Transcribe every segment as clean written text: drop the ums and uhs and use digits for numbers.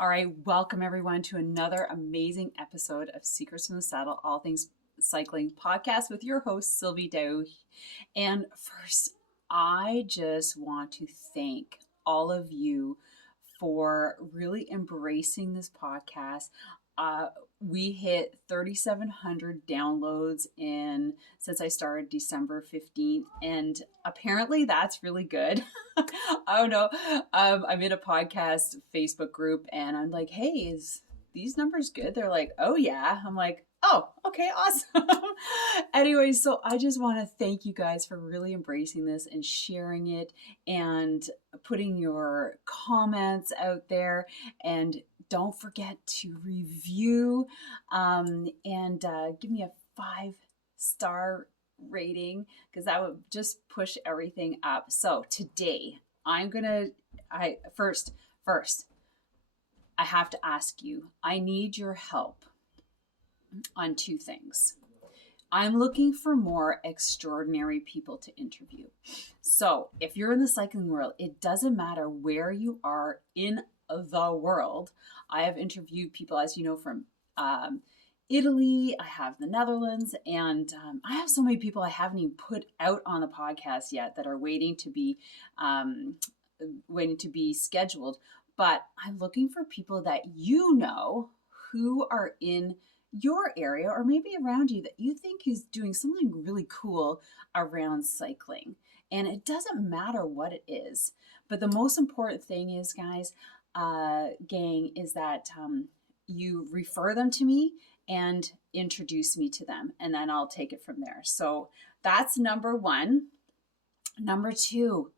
All right, welcome everyone to another amazing episode of Secrets from the Saddle, All Things Cycling podcast with your host, Sylvie. And first, I just want to thank all of you for really embracing this podcast. We hit 3,700 downloads since I started December 15th, and apparently that's really good. I don't know. I'm in a podcast Facebook group, and I'm like, "Hey, is these numbers good?" They're like, "Oh yeah." I'm like, "Oh, okay, awesome." Anyway, so I just want to thank you guys for really embracing this and sharing it and putting your comments out there, and don't forget to review and give me a 5-star rating because that would just push everything up. So today first I have to ask you, I need your help on two things. I'm looking for more extraordinary people to interview. So if you're in the cycling world, it doesn't matter where you are in the world. I have interviewed people, as you know, from Italy, I have the Netherlands, and I have so many people I haven't even put out on the podcast yet that are waiting to be scheduled. But I'm looking for people that you know who are in your area or maybe around you that you think is doing something really cool around cycling. And it doesn't matter what it is. But the most important thing is, guys, gang, is that you refer them to me and introduce me to them, and then I'll take it from there. So that's number one. Number two,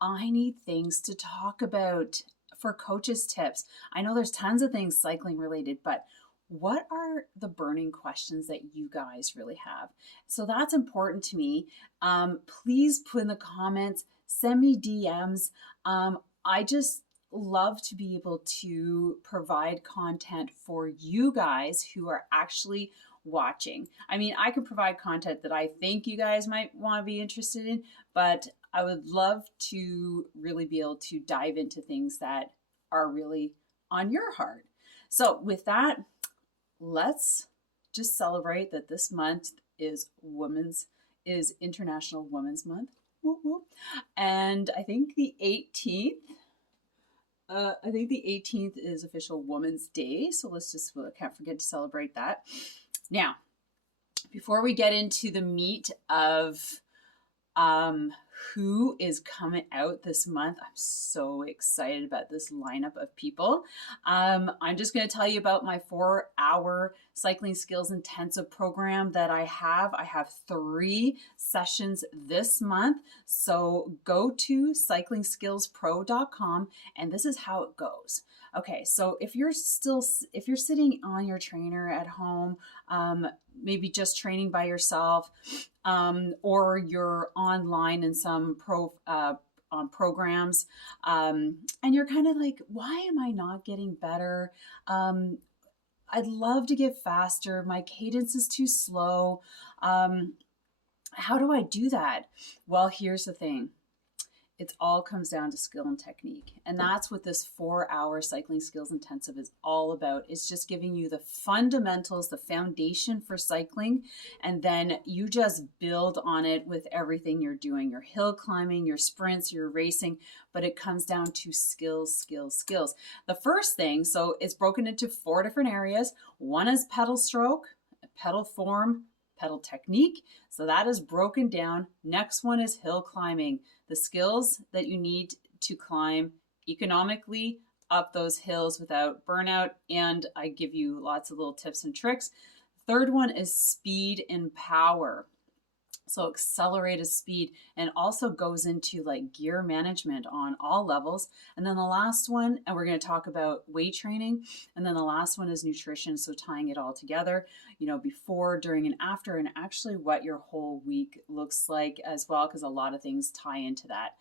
I need things to talk about for coaches' tips. I know there's tons of things cycling related, but what are the burning questions that you guys really have? So that's important to me. Please put in the comments, send me DMs. I just love to be able to provide content for you guys who are actually watching. I mean, I can provide content that I think you guys might want to be interested in, but I would love to really be able to dive into things that are really on your heart. So with that, let's just celebrate that this month is International Women's Month. Woo woo. And I think the 18th is official Women's Day. So can't forget to celebrate that. Now, before we get into the meat of who is coming out this month, I'm so excited about this lineup of people. I'm just going to tell you about my 4-hour cycling skills intensive program that I have. I have 3 sessions this month. So go to cyclingskillspro.com, and this is how it goes. Okay, so if you're sitting on your trainer at home, maybe just training by yourself, or you're online in some programs, and you're kind of like, why am I not getting better? I'd love to get faster. My cadence is too slow. How do I do that? Well, here's the thing. It all comes down to skill and technique. And that's what this 4-hour cycling skills intensive is all about. It's just giving you the fundamentals, the foundation for cycling, and then you just build on it with everything you're doing, your hill climbing, your sprints, your racing, but it comes down to skills, skills, skills. The first thing, so it's broken into 4 different areas. One is pedal stroke, pedal form, pedal technique. So that is broken down. Next one is hill climbing. The skills that you need to climb economically up those hills without burnout. And I give you lots of little tips and tricks. Third one is speed and power. So accelerated speed, and also goes into like gear management on all levels. And then the last one, and we're going to talk about weight training. And then the last one is nutrition. So tying it all together, before, during, and after, and actually what your whole week looks like as well, because a lot of things tie into that.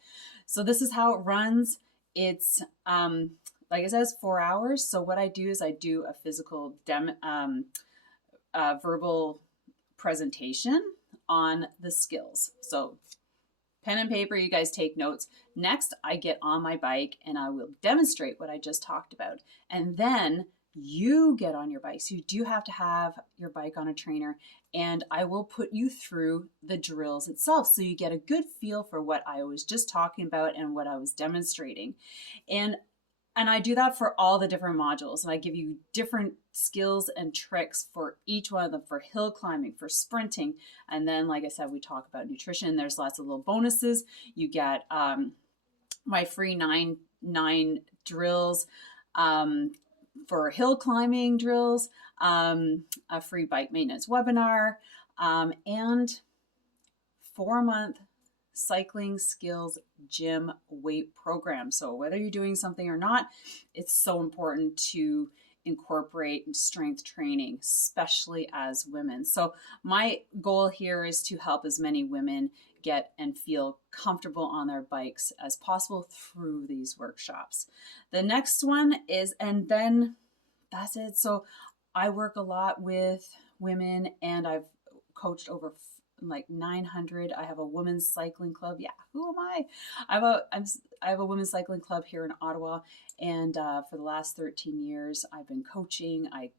So this is how it runs. It's, like I said, it's 4 hours. So what I do is I do a physical verbal presentation on the skills. So pen and paper, you guys take notes. Next, I get on my bike and I will demonstrate what I just talked about. And then you get on your bike. So you do have to have your bike on a trainer, and I will put you through the drills itself so you get a good feel for what I was just talking about and what I was demonstrating. And I do that for all the different modules, and I give you different skills and tricks for each one of them, for hill climbing, for sprinting. And then, like I said, we talk about nutrition. There's lots of little bonuses. You get my free nine drills for hill climbing drills, a free bike maintenance webinar, and 4-month cycling skills gym weight program. So whether you're doing something or not, it's so important to incorporate strength training, especially as women. So my goal here is to help as many women get and feel comfortable on their bikes as possible through these workshops. The next one is, and then that's it. So I work a lot with women, and I've coached over like 900. I have a women's cycling club. Yeah, who am I? I have a women's cycling club here in Ottawa, and for the last 13 years, I've been coaching. I've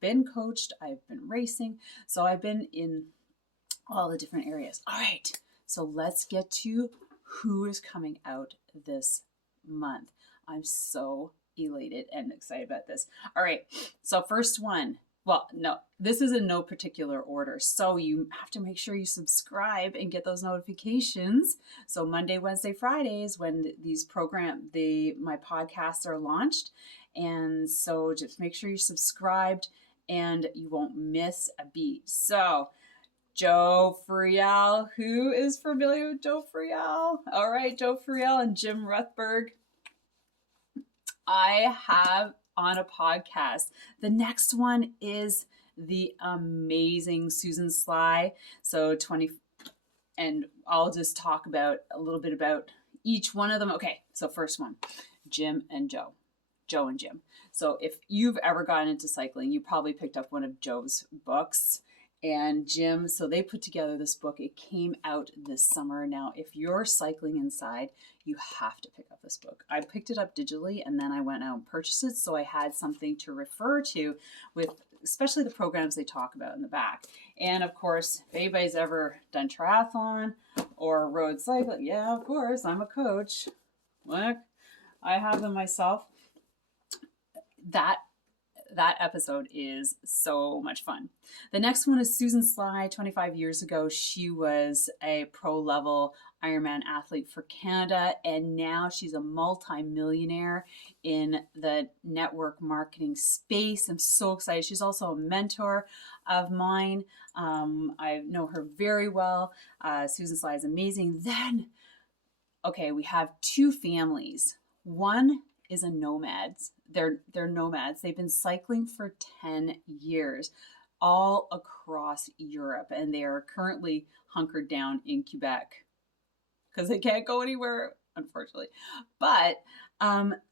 been coached. I've been racing. So I've been in all the different areas. All right, so let's get to who is coming out this month. I'm so elated and excited about this. All right, so first one. Well, no, this is in no particular order. So you have to make sure you subscribe and get those notifications. So Monday, Wednesday, Fridays, when my podcasts are launched. And so just make sure you're subscribed and you won't miss a beat. So Joe Friel, who is familiar with Joe Friel? All right, Joe Friel and Jim Ruthberg. I have on a podcast. The next one is the amazing Susan Sly. And I'll just talk about a little bit about each one of them. Okay, so first one, Jim and Joe. Joe and Jim. So if you've ever gotten into cycling, you probably picked up one of Joe's books. And Jim, so they put together this book. It came out this summer. Now, if you're cycling inside, you have to pick up this book. I picked it up digitally, and then I went out and purchased it, so I had something to refer to with especially the programs they talk about in the back. And of course, if anybody's ever done triathlon or road cycling, yeah, of course, I'm a coach. Look, I have them myself. That episode is so much fun. The next one is Susan Sly. 25 years ago, she was a pro-level Ironman athlete for Canada, and now she's a multi-millionaire in the network marketing space. I'm so excited. She's also a mentor of mine. I know her very well. Susan Sly is amazing. Then, okay, we have two families. One is a nomads. They're nomads. They've been cycling for 10 years all across Europe, and they are currently hunkered down in Quebec because they can't go anywhere, unfortunately. But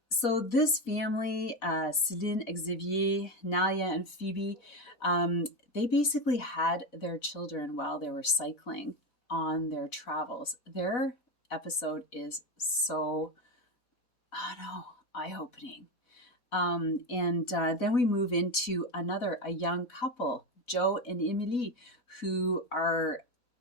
so this family, Céline, Xavier, Nalia, and Phoebe, they basically had their children while they were cycling on their travels. Their episode is so, eye-opening. Then we move into a young couple, Joe and Emily,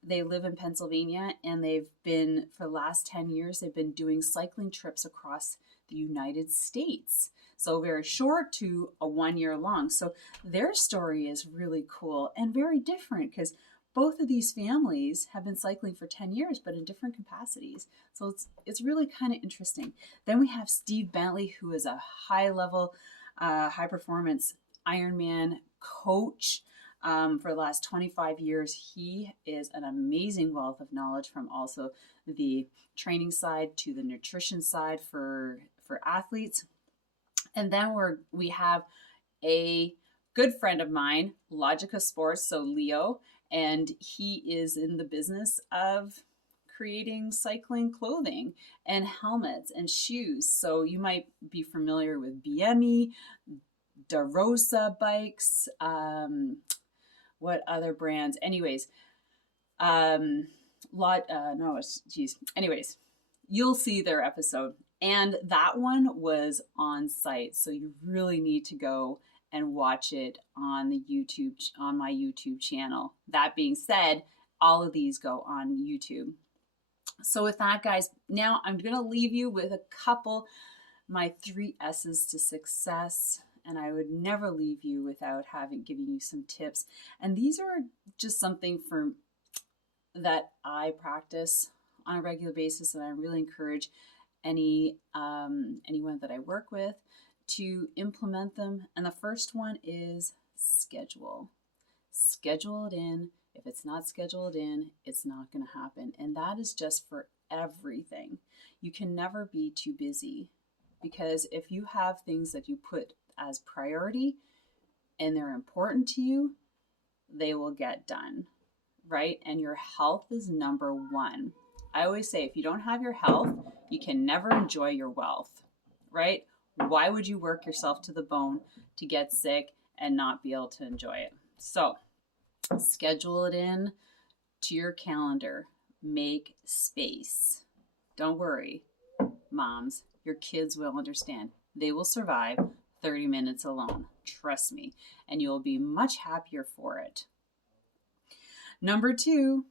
they live in Pennsylvania, and they've been, for the last 10 years, they've been doing cycling trips across the United States. So very short to a 1 year long. So their story is really cool and very different because both of these families have been cycling for 10 years, but in different capacities. So it's really kind of interesting. Then we have Steve Bentley, who is a high-level, high-performance Ironman coach for the last 25 years. He is an amazing wealth of knowledge from also the training side to the nutrition side for athletes. And then we have a good friend of mine, Logica Sports, so Leo, and he is in the business of creating cycling clothing and helmets and shoes. So you might be familiar with BME, DeRosa bikes, what other brands? Anyways, Anyways, you'll see their episode. And that one was on site. So you really need to go and watch it on my YouTube channel. That being said, all of these go on YouTube. So with that, guys, now I'm going to leave you with my 3 S's to success. And I would never leave you without giving you some tips. And these are just something that I practice on a regular basis, and I really encourage anyone that I work with to implement them. And the first one is schedule. Schedule it in. If it's not scheduled in, it's not going to happen. And that is just for everything. You can never be too busy, because if you have things that you put as priority and they're important to you, they will get done, right? And your health is number one. I always say, if you don't have your health, you can never enjoy your wealth, right? Why would you work yourself to the bone to get sick and not be able to enjoy it? So schedule it in to your calendar. Make space. Don't worry, moms, your kids will understand. They will survive 30 minutes alone. Trust me. And you'll be much happier for it. Number 2,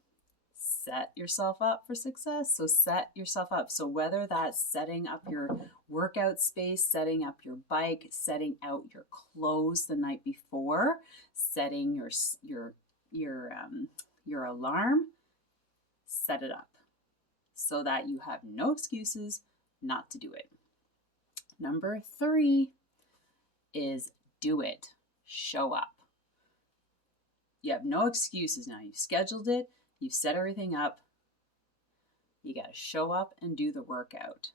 set yourself up for success. So set yourself up. So whether that's setting up your workout space, setting up your bike, setting out your clothes the night before, setting your alarm, set it up so that you have no excuses not to do it. Number 3 is do it. Show up. You have no excuses now. You've scheduled it. You've set everything up. You got to show up and do the workout.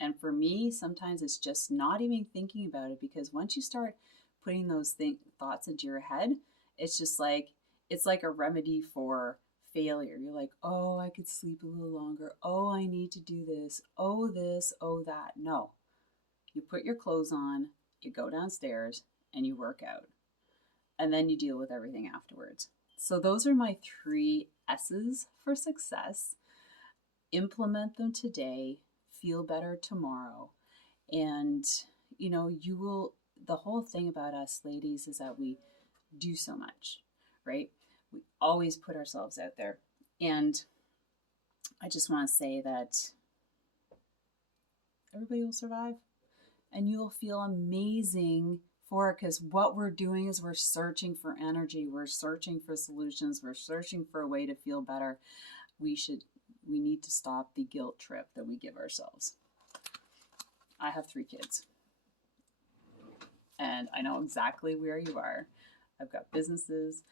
And for me, sometimes it's just not even thinking about it, because once you start putting those thoughts into your head, it's like a remedy for failure. You're like, oh, I could sleep a little longer. Oh, I need to do this. Oh, this. Oh, that. No. You put your clothes on, you go downstairs, and you work out. And then you deal with everything afterwards. So those are my 3 S's for success. Implement them today, feel better tomorrow. And, the whole thing about us ladies is that we do so much, right? We always put ourselves out there. And I just want to say that everybody will survive, and you'll feel amazing for it, because what we're doing is we're searching for energy, we're searching for solutions, we're searching for a way to feel better. We need to stop the guilt trip that we give ourselves. I have 3 kids, and I know exactly where you are. I've got businesses.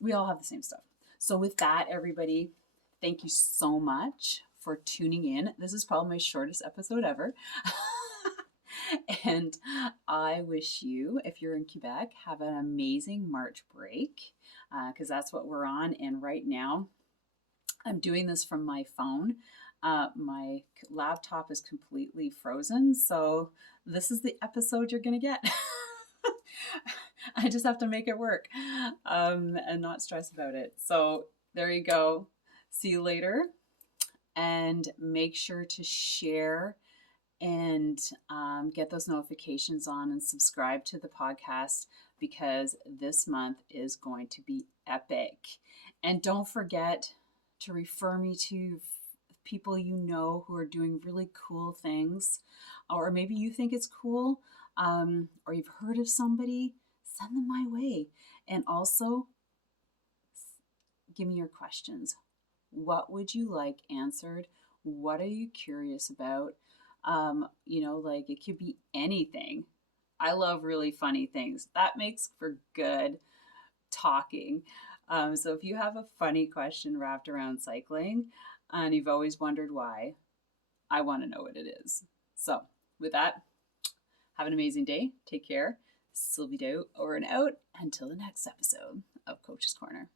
We all have the same stuff. So with that, everybody, thank you so much for tuning in. This is probably my shortest episode ever. And I wish you, if you're in Quebec, have an amazing March break, because that's what we're on. And right now, I'm doing this from my phone. My laptop is completely frozen, so this is the episode you're going to get. I just have to make it work and not stress about it. So there you go. See you later. And make sure to share and get those notifications on and subscribe to the podcast, because this month is going to be epic. And don't forget to refer me to people you know who are doing really cool things, or maybe you think it's cool, or you've heard of somebody. Send them my way. And also, give me your questions. What would you like answered? What are you curious about? It could be anything. I love really funny things. That makes for good talking. So if you have a funny question wrapped around cycling and you've always wondered why, I want to know what it is. So with that, have an amazing day. Take care. Sylvie over and out until the next episode of Coach's Corner.